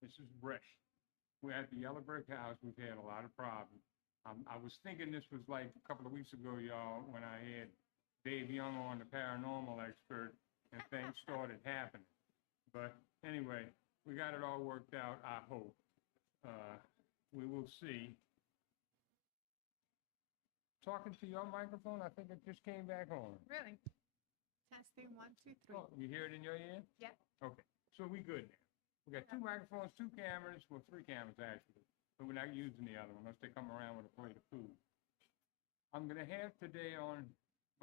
This is Brett. We're at the Yellow Brick House. We've had a lot of problems. I was thinking this was like a couple of weeks ago, y'all, when I had Dave Young on, the paranormal expert, and things started happening. But anyway, we got it all worked out, I hope. We will see. Talking to your microphone, I think it just came back on. Really? Testing 1, 2, 3. Oh, you hear it in your ear? Yeah. Okay, so we good now. We got 2 microphones, 2 cameras, well, 3 cameras actually, but we're not using the other one unless they come around with a plate of food. I'm gonna have today on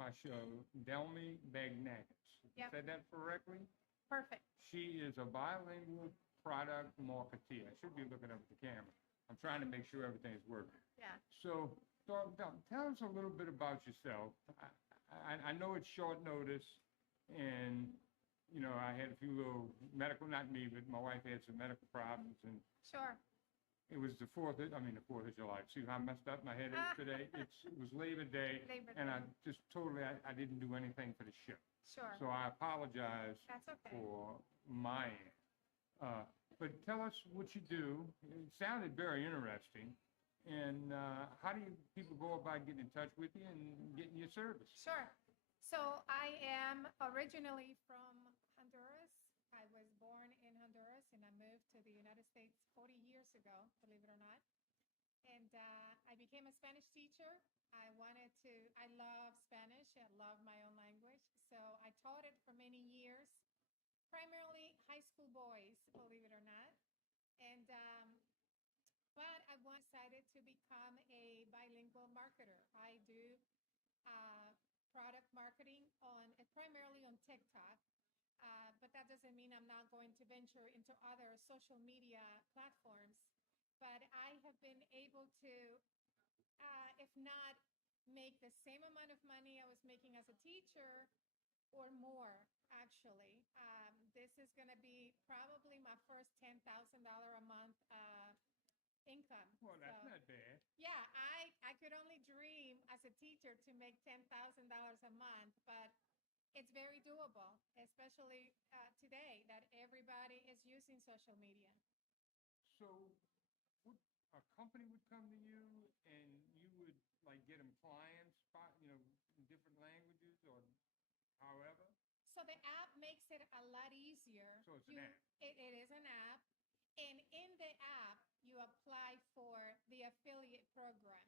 my show Delmy Banegas. Yep. Said that correctly? Perfect. She is a bilingual product marketeer. I should be looking up at the camera. I'm trying to make sure everything's working. Yeah. So, tell us a little bit about yourself. I know it's short notice, and you know I had a few little medical, not me, but my wife had some medical problems, and Sure. it was the 4th of July. See how messed up my head is today? It was Labor Day, Labor and I Day. just totally, I didn't do anything for the show. Sure. So I apologize That's okay. for my end. But tell us what you do. It sounded very interesting. And how do people go about getting in touch with you and getting your service? Sure. So I am originally from Honduras. I was born in Honduras and I moved to the United States 40 years ago, believe it or not. And I became a Spanish teacher. I love Spanish. I love my own language. So I taught it for many years, primarily high school boys, believe it or not. And but I decided to become a bilingual marketer. I do product marketing primarily on TikTok, but that doesn't mean I'm not going to venture into other social media platforms. But I have been able to, if not make the same amount of money I was making as a teacher, or more, actually. This is going to be probably my first $10,000 a month income. Well, that's not bad. Yeah, I could only dream as a teacher to make $10,000 a month, but it's very doable, especially today that everybody is using social media. So would a company would come to you and you would like get them clients, you know, in different languages or however? So the app makes it a lot easier. So it's an app. It is an app. And in the app, you apply for the affiliate program.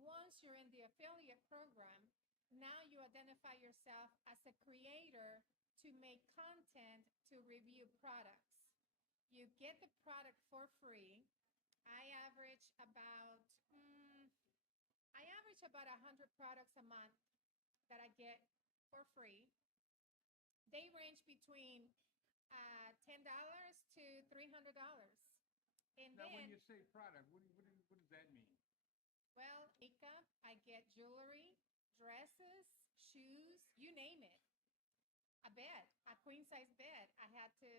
Once you're in the affiliate program, now you identify yourself as a creator to make content to review products. You get the product for free. I average about 100 products a month that I get for free. They range between $10 to $300. And Now, then, when you say product, what does that mean? well, makeup, I get jewelry, dresses, shoes, you name it. A bed, a queen size bed. I had to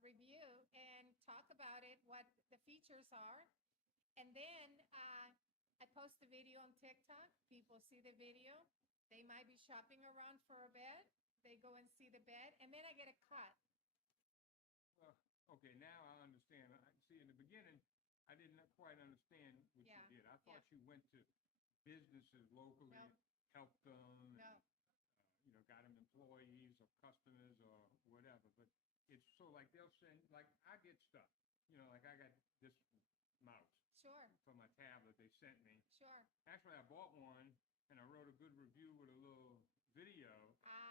review and talk about it, what the features are. And then I post the video on TikTok. People see the video. They might be shopping around for a bed. They go and see the bed, and then I get a cut. Well, okay, now I understand. See, in the beginning, I didn't quite understand what Yeah, you did. I thought yeah. you went to businesses locally, No. helped them, and, No. you know, got them employees or customers or whatever. But it's so like they'll send, like I get stuff, you know, like I got this mouse Sure, for my tablet they sent me. sure. Actually, I bought one and I wrote a good review with a little video.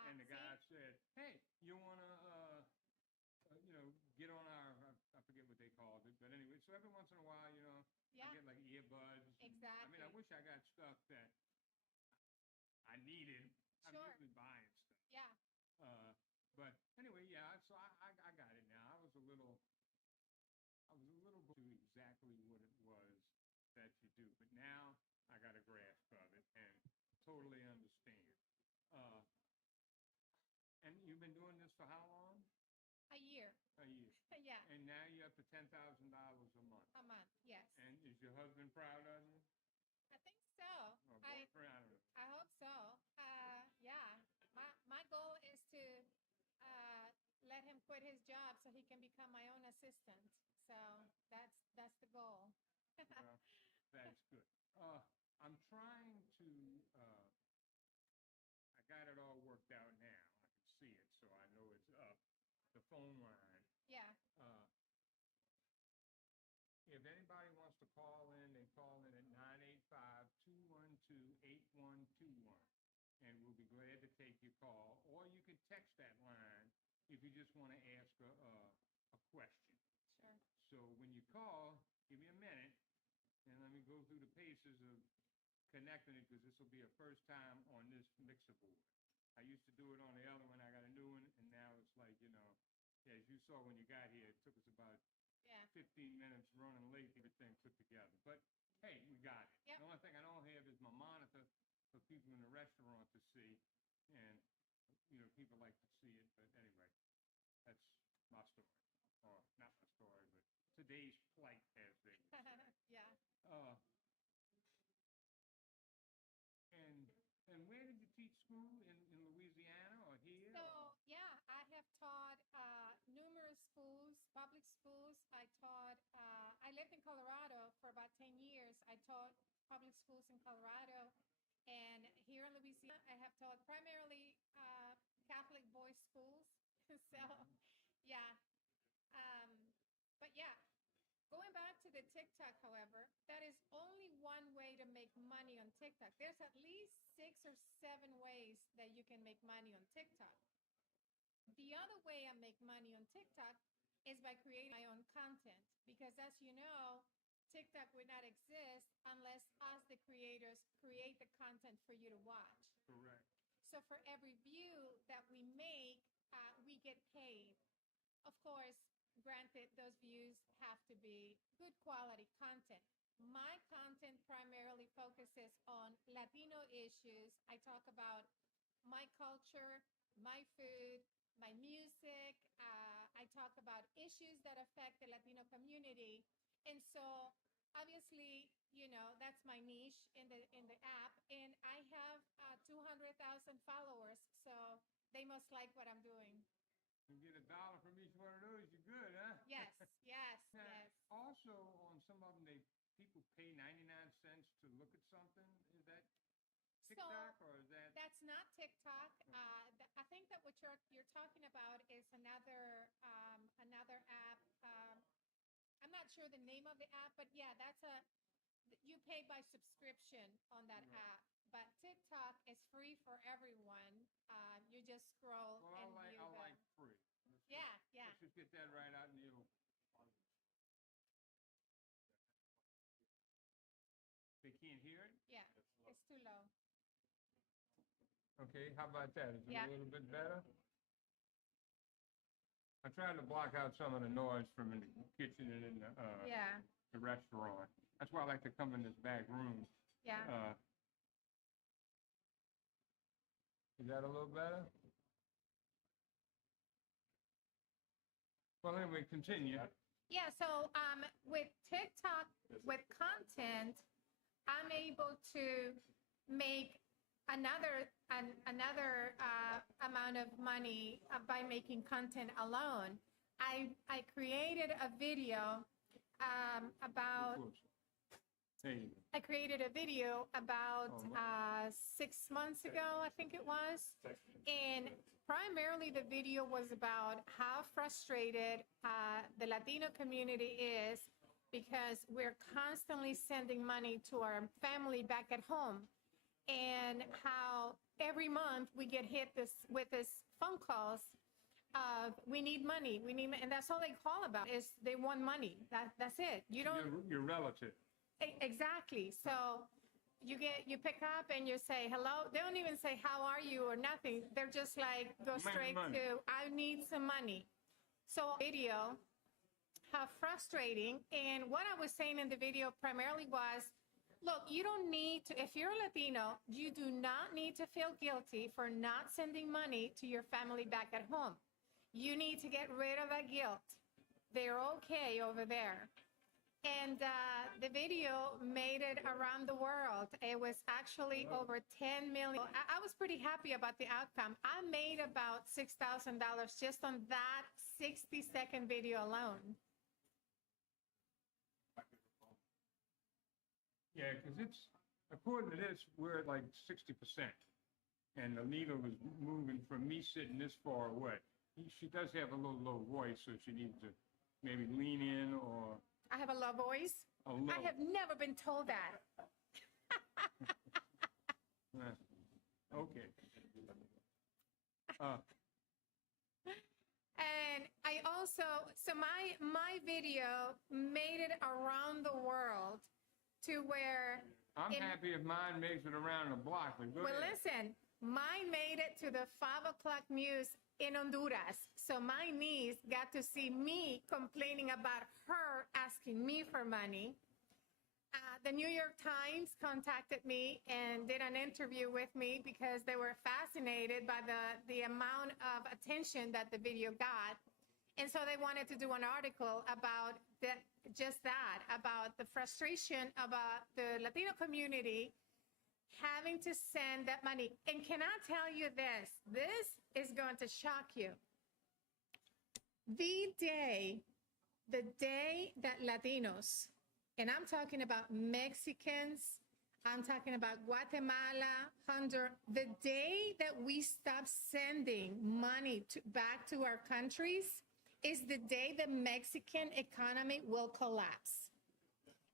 And the guy See? said, "Hey, you wanna, you know, get on our, I forget what they called it, but anyway." So every once in a while, you know, Yeah. I get like earbuds. I mean, I Exactly. wish I got stuff that I needed. I'm Sure. usually buying stuff. Yeah. But anyway, yeah. So I got it now. I was a little to exactly what it was that you do, but now I got a grasp of it and totally understand. Uh, and you've been doing this for how long? A year. A year. Yeah. And now you're up to $10,000 a month. A month. Yes. And is your husband proud of you? I think so. Or boyfriend? I don't know. I hope so. Yeah. My goal is to let him quit his job so he can become my own assistant. So that's the goal. Well, that's good. I'm trying to, I got it all worked out now. I can see it, so I know it's up. The phone line. Yeah. If anybody wants to call in, they call in at 985-212-8121. And we'll be glad to take your call. Or you can text that line if you just want to ask a question. Sure. So when you call, give me a minute, and let me go through the paces of connecting it, because this will be a first time on this mixer board. I used to do it on the other one. I got a new one, and now it's like, as you saw when you got here, it took us about 15 minutes running late, everything put together. But hey, we got it. Yep. The only thing I don't have is my monitor for people in the restaurant to see, and people like to see it. But anyway, that's my story, or not my story, but today's flight, as they would say. Yeah. And where did you teach school, in Louisiana or here? So yeah, I have taught numerous schools, public schools. I taught. I lived in Colorado for about 10 years. I taught public schools in Colorado, and here in Louisiana, I have taught primarily Catholic boys schools. So yeah, but yeah. Going back to the TikTok, however, that is only one way to make money on TikTok. There's at least 6 or 7 ways that you can make money on TikTok. The other way I make money on TikTok is by creating my own content, because as you know, TikTok would not exist unless us, the creators, create the content for you to watch. Correct. So for every view that we make, we get paid. Of course, granted, those views have to be good quality content. My content primarily focuses on Latino issues. I talk about my culture, my food, my music. I talk about issues that affect the Latino community. And so obviously, that's my niche in the app. And I have 200,000 followers, so they must like what I'm doing. You get $1 from each one of those, you're good, huh? Yes, yes, Now, yes. Also, on some of them, people pay 99 cents to look at something. Is that TikTok, or is that? That's not TikTok. I think that what you're talking about is another app. I'm not sure the name of the app, but yeah, you pay by subscription on that app. But TikTok is free for everyone. You just scroll and view I them. like free. Yeah. Let's just get that right out in the open. They can't hear it? Yeah, it's too low. Okay, how about that? Is it Yeah. a little bit better? I tried to block out some of the noise from in the kitchen and in the restaurant. That's why I like to come in this back room. Yeah. Is that a little better? Well, anyway, continue. Yeah, so with TikTok, with content, I'm able to make another amount of money by making content alone. I created a video about. I created a video about 6 months ago, I think it was. And primarily the video was about how frustrated the Latino community is because we're constantly sending money to our family back at home. And how every month we get hit with this phone calls of we need money, and that's all they call about is they want money. That's it. You don't. Your relative. Exactly. So you pick up and you say hello. They don't even say how are you or nothing. They're just like go straight to I need some money. So video, how frustrating. And what I was saying in the video primarily was, look, you don't need to, if you're Latino, you do not need to feel guilty for not sending money to your family back at home. You need to get rid of that guilt. They're okay over there. And the video made it around the world. It was actually over 10 million. I was pretty happy about the outcome. I made about $6,000 just on that 60-second video alone. Yeah, because it's, according to this, we're at like 60%. And the needle was moving from me sitting this far away. She does have a little low voice, so she needs to maybe lean in or I have a low voice. a low. I have never been told that. Okay. And I also, so my video made it around the world to where, I'm happy if mine makes it around the block. But go well, ahead. listen, mine made it to the 5 o'clock news in Honduras. So my niece got to see me complaining about her asking me for money. The New York Times contacted me and did an interview with me because they were fascinated by the amount of attention that the video got. And so they wanted to do an article about just that, about the frustration of the Latino community having to send that money. And can I tell you this? This is going to shock you. The day that Latinos, and I'm talking about Mexicans, I'm talking about Guatemala, Honduras, the day that we stop sending money back to our countries is the day the Mexican economy will collapse.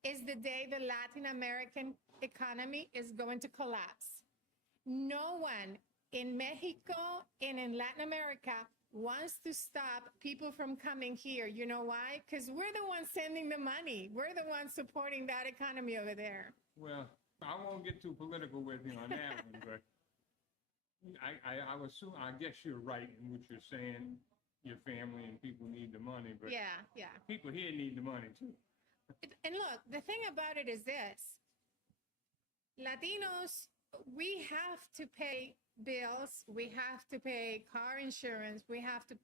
Is the day the Latin American economy is going to collapse. No one in Mexico and in Latin America wants to stop people from coming here. You know why? Because we're the ones sending the money. We're the ones supporting that economy over there. Well, I won't get too political with you on that one, but I guess you're right in what you're saying. Your family and people need the money, but yeah. people here need the money too. And look, the thing about it is this. Latinos, we have to pay bills, we have to pay car insurance, we have to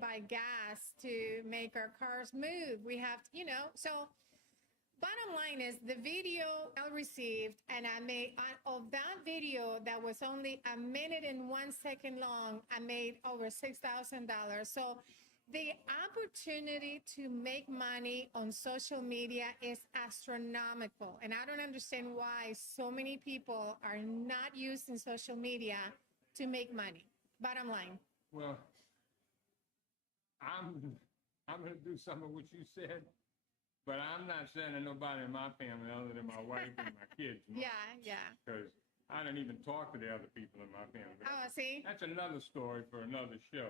buy gas to make our cars move. We have to, so bottom line is the video I received, and I made, of that video that was only 1 minute and 1 second long, I made over $6,000. So the opportunity to make money on social media is astronomical. And I don't understand why so many people are not using social media to make money. Bottom line. Well, I'm going to do some of what you said, but I'm not sending nobody in my family other than my wife and my kids. Yeah. Because I don't even talk to the other people in my family. Oh, see? That's another story for another show.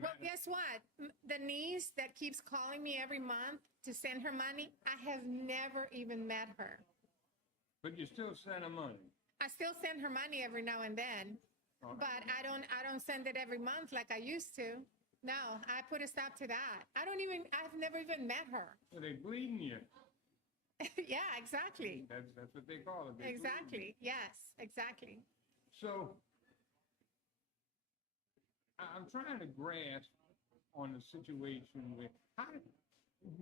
Well, guess what? The niece that keeps calling me every month to send her money, I have never even met her. But you still send her money. I still send her money every now and then, but I don't send it every month like I used to. No, I put a stop to that. I've never even met her. So they bleeding you. Yeah, exactly. That's what they call it. Exactly. Yes, exactly. So I'm trying to grasp on the situation with how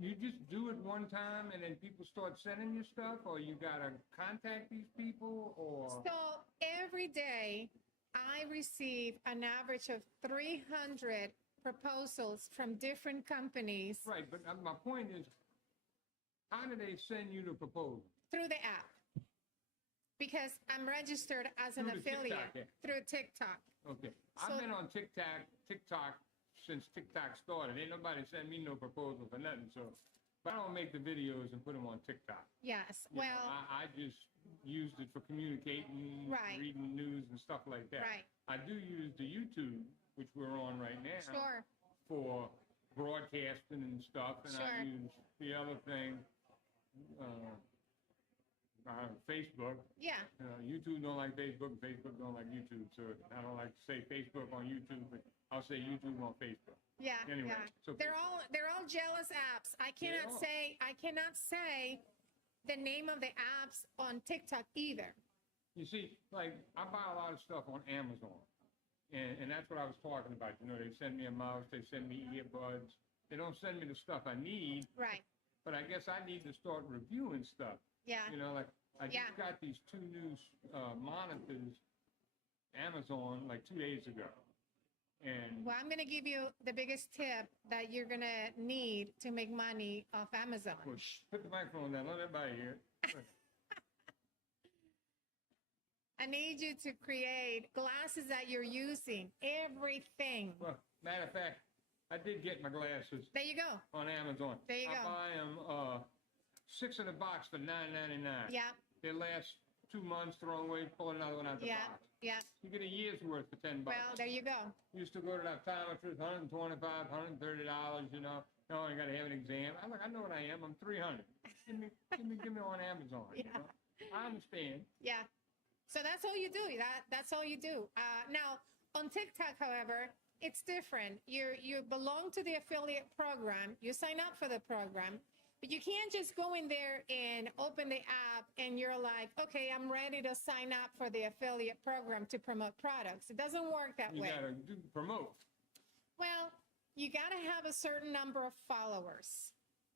you just do it one time and then people start sending you stuff, or you gotta contact these people, or So every day I receive an average of 300 proposals from different companies right. But my point is, how do they send you the proposal? through the app because I'm registered as an Through the affiliate TikTok app. through TikTok. Okay, So- I've been on TikTok since TikTok started. Ain't nobody send me no proposal for nothing. So, but I don't make the videos and put them on TikTok. Yes. You know, Well, I just used it for communicating, Right. reading news and stuff like that. Right. I do use the YouTube, which we're on right now, sure. for broadcasting and stuff. And I Sure. use the other thing, Facebook. Yeah. YouTube don't like Facebook, and Facebook don't like YouTube. So I don't like to say Facebook on YouTube, but I'll say YouTube on Facebook. Yeah. Anyway, Yeah. so They're all jealous apps. I cannot say the name of the apps on TikTok either. you see, like I buy a lot of stuff on Amazon, and that's what I was talking about. You know, they send me a mouse, they send me earbuds. They don't send me the stuff I need, Right. but I guess I need to start reviewing stuff. Yeah. You know, like I just Yeah. got these two new monitors, Amazon, like 2 days ago. And Well, I'm going to give you the biggest tip that you're going to need to make money off Amazon. well, put the microphone down, let everybody hear it. I need you to create glasses that you're using, everything. Well, matter of fact, I did get my glasses There you go. on Amazon. There you I go. buy them 6 in a box for $9.99. Yeah, They last 2 months, throw 'em away, pull another one out the yeah, box. yeah. You get a year's worth for $10. Well, there you go. Used to go to the optometrist, $125, $130, you know. No, you got to have an exam. I'm like, I know what I am. I'm 300. Give me on Amazon. Yeah. You know? I understand. Yeah. So that's all you do. That's all you do. Now on TikTok, however, it's different. You belong to the affiliate program. You sign up for the program, but you can't just go in there and open the app and you're like, okay, I'm ready to sign up for the affiliate program to promote products. It doesn't work that You way. got to promote. Well, you got to have a certain number of followers.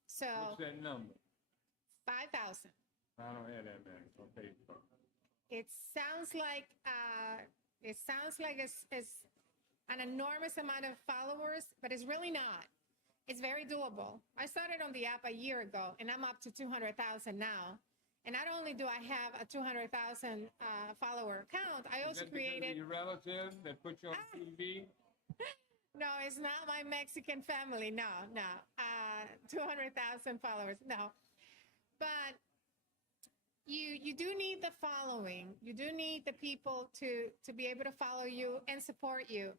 So What's that number? 5,000. I don't have that many on Facebook. It sounds like it's an enormous amount of followers, but it's really not. It's very doable. I started on the app a year ago, and I'm up to 200,000 now. And not only do I have a 200,000 follower account, I also Is that because of created. your relative that put you on TV? No, it's not my Mexican family. No. 200,000 followers. No, but you do need the following. You do need the people to be able to follow you and support you.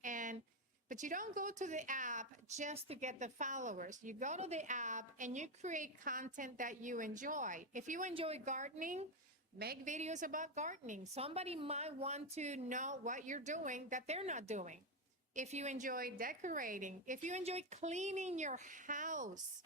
But you don't go to the app just to get the followers. You go to the app and you create content that you enjoy. If you enjoy gardening, make videos about gardening. Somebody might want to know what you're doing that they're not doing. If you enjoy decorating, if you enjoy cleaning your house,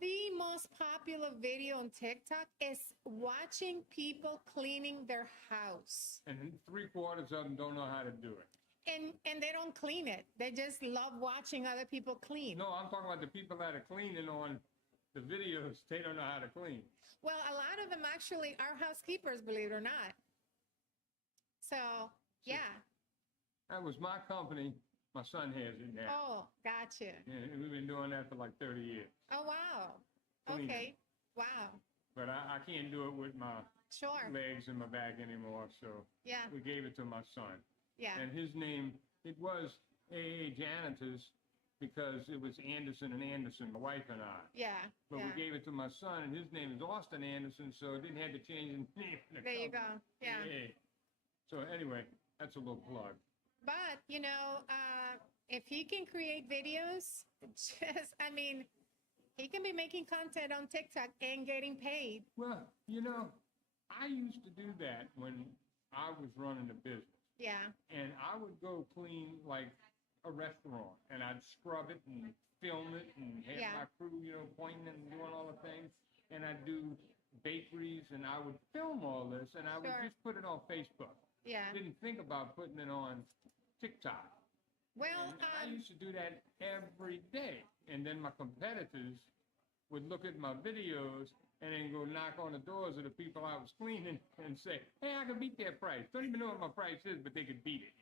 the most popular video on TikTok is watching people cleaning their house. And 3/4 of them don't know how to do it. And they don't clean it. They just love watching other people clean. No, I'm talking about the people that are cleaning on the videos. They don't know how to clean. Well, a lot of them actually are housekeepers, believe it or not. So, yeah. That was my company. My son has it now. Oh, gotcha. And we've been doing that for like 30 years. Oh, wow. Cleaning. Okay. Wow. But I can't do it with my Sure. legs and my back anymore, so Yeah. we gave it to my son. Yeah. And his name, it was AA Janitors because it was Anderson and Anderson, my wife and I. Yeah. But Yeah. we gave it to my son, and his name is Austin Anderson, so it didn't have to change the name. There you go. Yeah. AA. So anyway, that's a little plug. But, if he can create videos, he can be making content on TikTok and getting paid. Well, I used to do that when I was running a business. Yeah. And I would go clean like a restaurant, and I'd scrub it and film it and have Yeah. my crew, pointing and doing all the things. And I'd do bakeries, and I would film all this, and I would Sure. just put it on Facebook. Yeah. Didn't think about putting it on TikTok. Well, And I used to do that every day. And then my competitors would look at my videos and then go knock on the doors of the people I was cleaning and say, hey, I can beat their price. Don't even know what my price is, but they could beat it.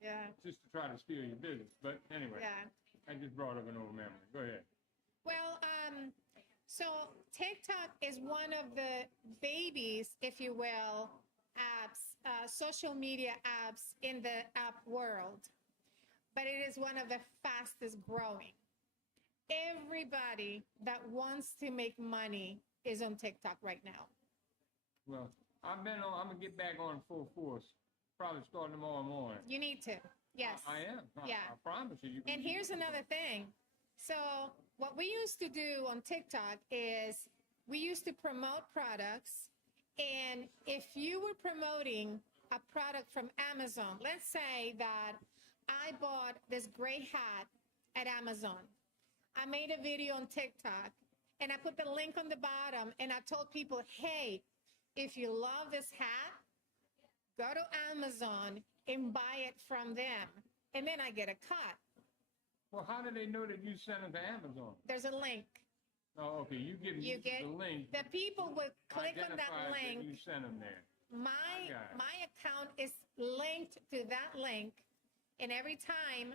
yeah. Just to try to steal your business. But anyway, Yeah. I just brought up an old memory. Go ahead. Well, so TikTok is one of the babies, if you will, apps, social media apps in the app world. But it is one of the fastest growing. Everybody that wants to make money is on TikTok right now. Well, I'm going to get back on full force. Probably starting tomorrow morning. You need to. Yes. I am. Yeah. I promise you. And here's another thing. So what we used to do on TikTok is we used to promote products. And if you were promoting a product from Amazon, let's say that I bought this gray hat at Amazon. I made a video on TikTok and I put the link on the bottom and I told people, hey, if you love this hat, go to Amazon and buy it from them. And then I get a cut. Well, how do they know that you sent them to Amazon? There's a link. Oh, okay. You give me the link. The people will click on that Identifies link. that you sent them there. My account is linked to that link. And every time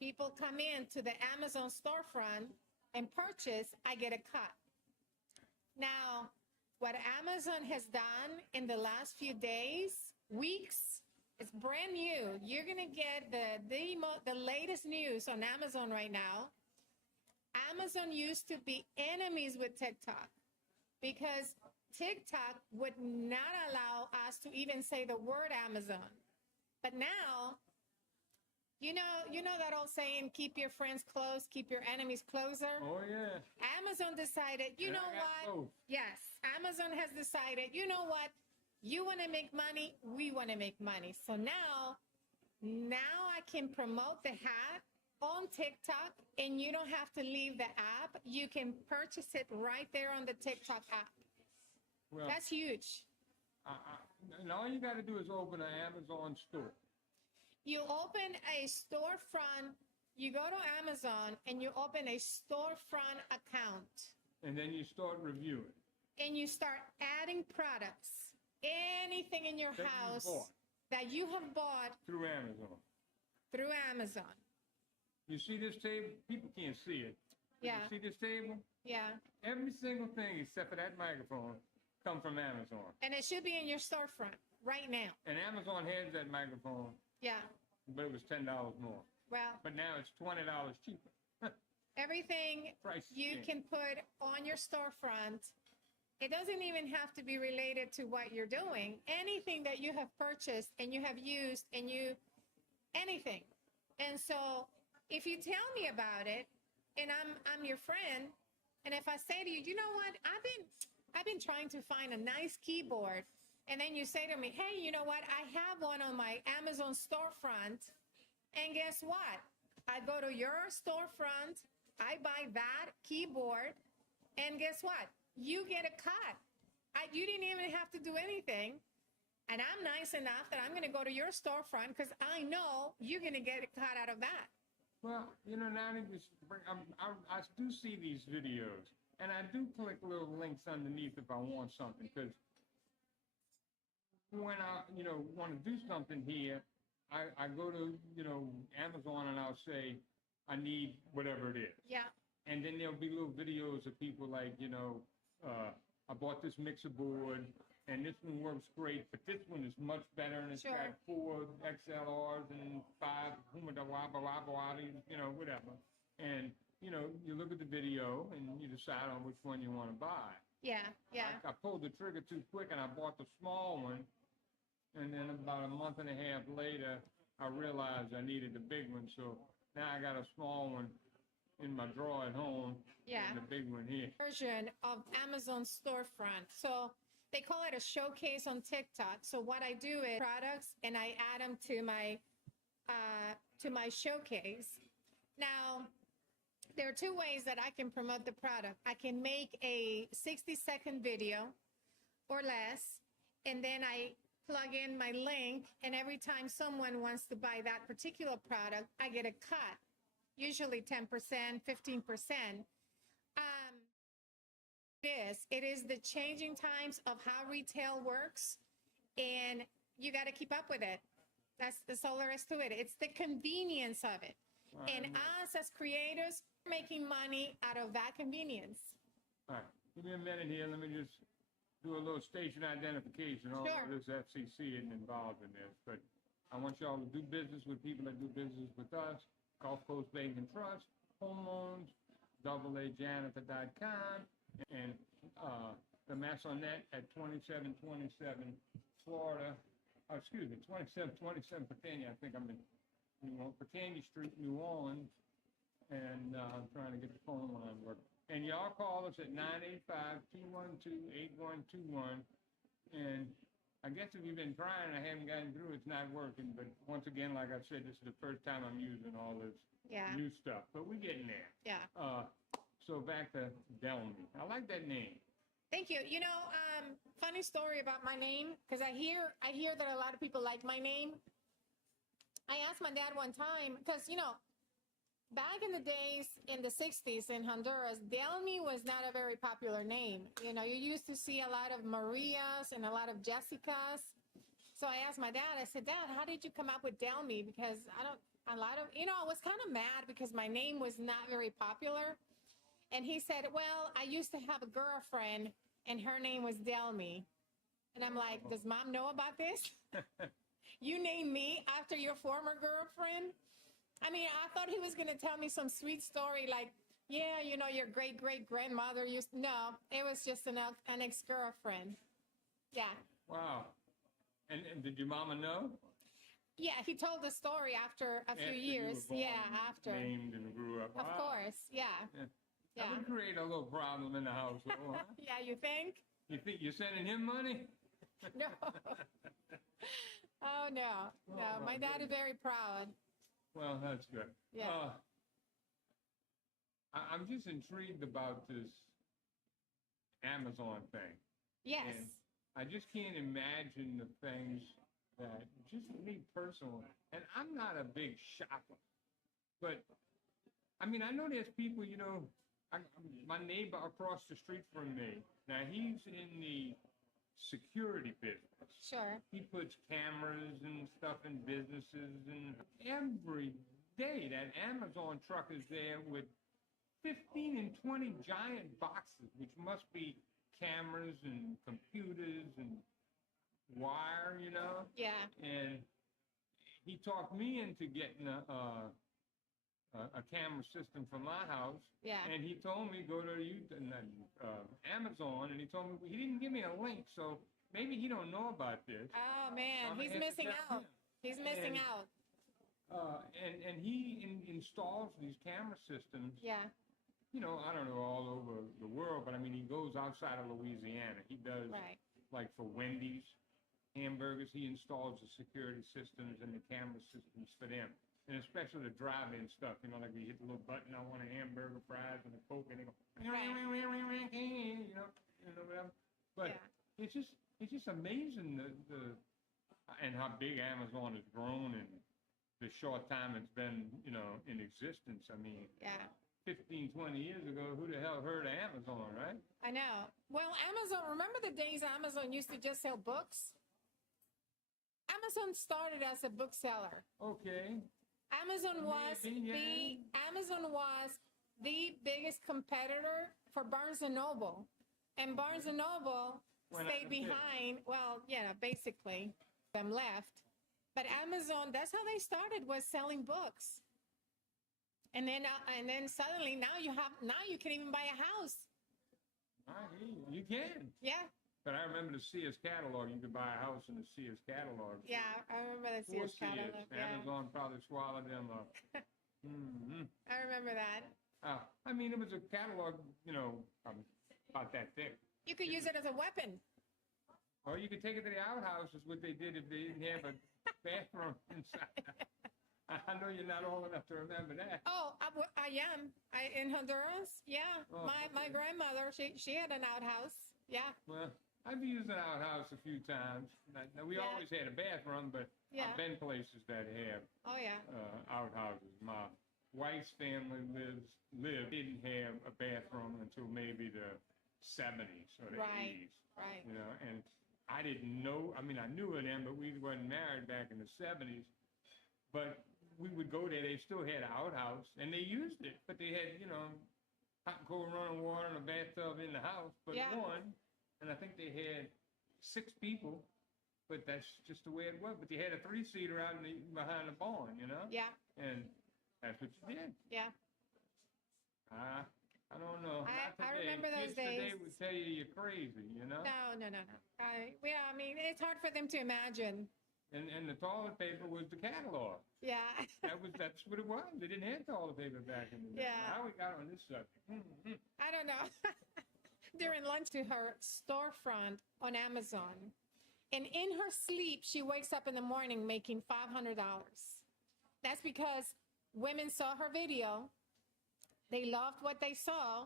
people come in to the Amazon storefront and purchase, I get a cut. Now, what Amazon has done in the last few days, weeks. It's brand new. You're gonna get the latest news on Amazon right now. Amazon used to be enemies with TikTok because TikTok would not allow us to even say the word Amazon. But now, you know that old saying, keep your friends close, keep your enemies closer. Oh yeah. Amazon decided, you And know I got what? both. Yes, Amazon has decided, you know what? You want to make money, we want to make money. So now I can promote the hat on TikTok, and you don't have to leave the app. You can purchase it right there on the TikTok app. Well, That's huge. and all you got to do is open an Amazon store. You open a storefront, you go to Amazon, and you open a storefront account. And then you start reviewing. And you start adding products, anything in your That you house bought. that you have bought Through Amazon. through Amazon. You see this table? People can't see it. But Yeah. You see this table? Yeah. Every single thing except for that microphone come from Amazon. And it should be in your storefront right now. And Amazon has that microphone, Yeah. but it was $10 more. Well, But now it's $20 cheaper. everything Price you change. can put on your storefront, it doesn't even have to be related to what you're doing. Anything that you have purchased and you have used and anything. And so if you tell me about it and I'm your friend, and if I say to you, you know what, I've been trying to find a nice keyboard, and then you say to me, hey, you know what, I have one on my Amazon storefront, and guess what? I go to your storefront, I buy that keyboard, and guess what? You get a cut. You didn't even have to do anything. And I'm nice enough that I'm going to go to your storefront because I know you're going to get a cut out of that. Well, now that you I do see these videos, and I do click little links underneath if I want something, because when I, want to do something here, I go to, Amazon, and I'll say, I need whatever it is. Yeah. And then there'll be little videos of people like, I bought this mixer board, and this one works great, but this one is much better, and it's Sure. got 4 XLRs and 5 whatever. And, you look at the video, and you decide on which one you want to buy. Yeah. Yeah. I pulled the trigger too quick, and I bought the small one, and then about a month and a half later, I realized I needed the big one, so now I got a small one in my drawer at home, Yeah. and the big one here. Version of Amazon storefront. So they call it a showcase on TikTok. So what I do is products, and I add them to my showcase. Now, there are 2 ways that I can promote the product. I can make a 60-second video or less, and then I plug in my link, and every time someone wants to buy that particular product, I get a cut, usually 10%, 15%. It is the changing times of how retail works, and you got to keep up with it. That's all there is to it. It's the convenience of it. And us as creators are making money out of that convenience. All right, give me a minute here. Let me just do a little station identification. Although Sure. this FCC isn't involved in this, but I want y'all to do business with people that do business with us. Gulf Coast Bank and Trust, Home Loans, AAJanitor.com, and the Massonet at 2727 Florida. 2727 Britannia. I think I'm in Britannia Street, New Orleans, and I'm trying to get the phone line working. And y'all call us at 985-212-8121. And I guess if you've been trying and I haven't gotten through, it's not working. But once again, like I said, this is the first time I'm using all this Yeah. new stuff. But we're getting there. Yeah. So back to Delmy. I like that name. Thank you. Funny story about my name, because I hear that a lot of people like my name. I asked my dad one time, because, back in the days in the 60s in Honduras, Delmy was not a very popular name. You used to see a lot of Marias and a lot of Jessicas. So I asked my dad, I said, Dad, how did you come up with Delmy? Because I was kind of mad because my name was not very popular. And he said, well, I used to have a girlfriend and her name was Delmy. And I'm like, does mom know about this? You named me after your former girlfriend? I mean, I thought he was going to tell me some sweet story like, yeah, you know, your great-great-grandmother used... No, it was just an ex-girlfriend. Yeah. Wow. And did your mama know? Yeah, he told the story after a few years. Yeah, after. Named and grew up. Of course, yeah. That would create a little problem in the household, huh? Yeah, you think? You think you're sending him money? No. Oh, no. No, my dad is very proud. Well, that's good. Yeah. I'm just intrigued about this Amazon thing. Yes. And I just can't imagine the things that, just me personally, and I'm not a big shopper, but I mean, I know there's people, you know, my neighbor across the street from me, now he's in the security business. Sure. He puts cameras and stuff in businesses, and every day that Amazon truck is there with 15 and 20 giant boxes, which must be cameras and computers and wire, you know? Yeah. And he talked me into getting a camera system for my house. Yeah. And he told me go to Amazon, and he told me he didn't give me a link, so maybe he don't know about this. Oh man, he's missing out. He's missing out. And he installs these camera systems. Yeah. You know, I don't know, all over the world, but I mean, he goes outside of Louisiana. He does, like for Wendy's hamburgers, he installs the security systems and the camera systems for them. And especially the drive-in stuff, you know, like you hit the little button, I want a hamburger, fries, and a Coke, and they go, you know, whatever. But it's just amazing and how big Amazon has grown in the short time it's been, you know, in existence. I mean, 15, 20 years ago, who the hell heard of Amazon, right? I know. Well, Amazon, remember the days Amazon used to just sell books? Amazon started as a bookseller. Okay. Amazon was the biggest competitor for Barnes & Noble. And Barnes & Noble stayed behind. Well, yeah, basically, them left. But Amazon, that's how they started, was selling books. And then suddenly now you can even buy a house. You can. Yeah. But I remember the Sears catalog. You could buy a house in the Sears catalog. Yeah, I remember the Sears catalog. Amazon probably swallowed them up. I remember that. I mean, it was a catalog, you know, about that thick. You could use it as a weapon. Or you could take it to the outhouse, is what they did if they didn't have a bathroom inside. I know you're not old enough to remember that. Oh, I am. In Honduras, yeah. Oh, my grandmother, she had an outhouse. Yeah. Well, I've used an outhouse a few times. Now, we always had a bathroom, but I've been places that have outhouses. My wife's family didn't have a bathroom until maybe the 70s or the 80s. Right. You know, and I didn't know. I mean, I knew of them, but we wasn't married back in the 70s. But we would go there. They still had an outhouse, and they used it. But they had, you know, hot and cold running water and a bathtub in the house. But one, and I think they had 6 people. But that's just the way it was. But they had a 3-seater out behind the barn, you know? Yeah. And that's what you did. Yeah. I don't know. I remember those days. Today would tell you you're crazy, you know? No. I mean, it's hard for them to imagine. And the toilet paper was the catalog. Yeah. That's what it was. They didn't have toilet paper back in the day. Yeah. How we got on this subject? I don't know. During lunch to her storefront on Amazon. And in her sleep, she wakes up in the morning making $500. That's because women saw her video. They loved what they saw,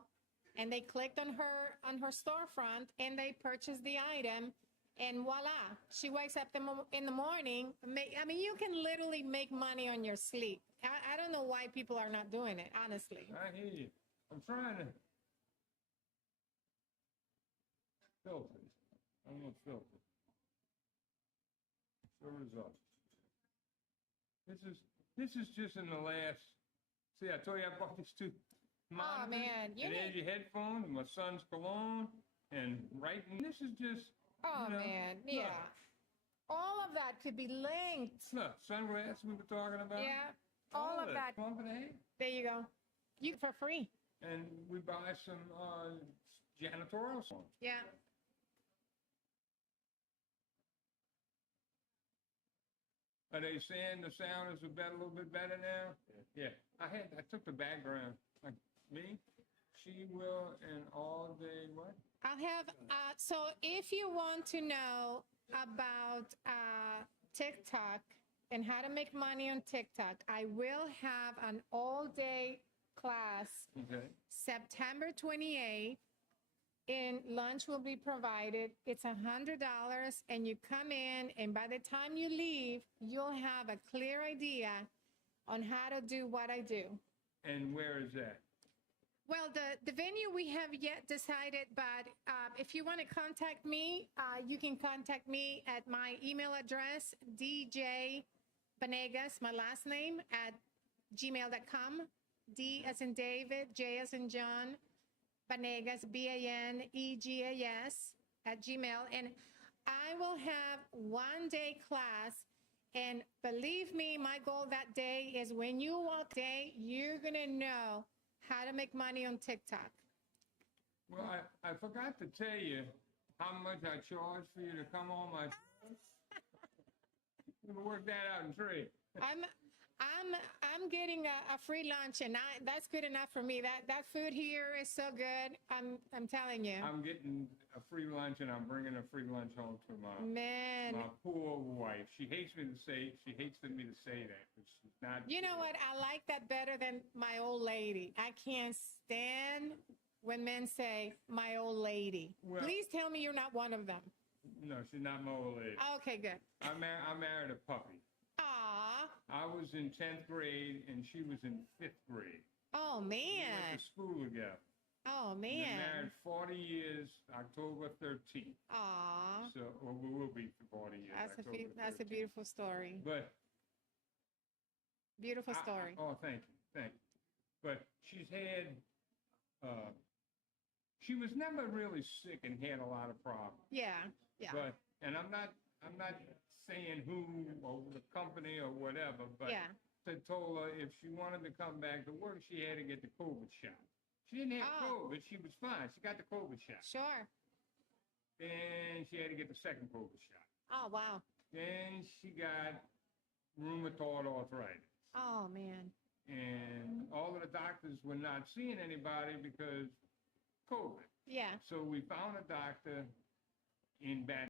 and they clicked on her storefront, and they purchased the item, and voila, she wakes up in the morning. I mean, you can literally make money on your sleep. I don't know why people are not doing it, honestly. I hear you. I'm trying to filter. I'm going to filter. Show results. This is just in the last. See, I told you I bought these 2 monitors. Oh man, and there's your headphones, and my son's cologne, and this is just Oh, You know, man. look. Yeah. All of that could be linked. Look, sunglasses we were talking about. Yeah. All of that. Come for the head. There you go. You for free. And we buy some janitorial stuff. Yeah. Are they saying the sound is a little bit better now? Yeah. I took the background. Like me, she will, and all day what? I'll have, so if you want to know about TikTok and how to make money on TikTok, I will have an all-day class Okay. September 28th, and lunch will be provided. It's $100, and you come in, and by the time you leave, you'll have a clear idea on how to do what I do. And where is that? Well, the venue we have yet decided, but if you want to contact me, you can contact me at my email address, DJ Banegas, my last name, at gmail.com. D as in David, J as in John, Banegas, Banegas, at Gmail. And I will have one-day class. And believe me, my goal that day is when you walk day, you're going to know how to make money on TikTok. Well, I forgot to tell you how much I charge for you to come on my show. We'll work that out in trade. I'm getting a free lunch, and that's good enough for me. That food here is so good. I'm telling you. I'm getting a free lunch, and I'm bringing a free lunch home to my poor wife. She hates me to say that, but she's not. You know what? I like that better than my old lady. I can't stand when men say my old lady. Well, please tell me you're not one of them. No, she's not my old lady. Okay, good. I married a puppy. Aw. I was in 10th grade, and she was in 5th grade. Oh, man. We went to school together. Oh, man. We married 40 years, October 13th. Aw. So, well, we will be for 40 years. That's a beautiful story. But beautiful story. Thank you. But she's had, she was never really sick and had a lot of problems. Yeah. But, and I'm not saying who or the company or whatever, but I told her if she wanted to come back to work, she had to get the COVID shot. She didn't have COVID. She was fine. She got the COVID shot. Sure. Then she had to get the second COVID shot. Oh, wow. Then she got rheumatoid arthritis. Oh, man. And all of the doctors were not seeing anybody because COVID. Yeah. So we found a doctor in Baton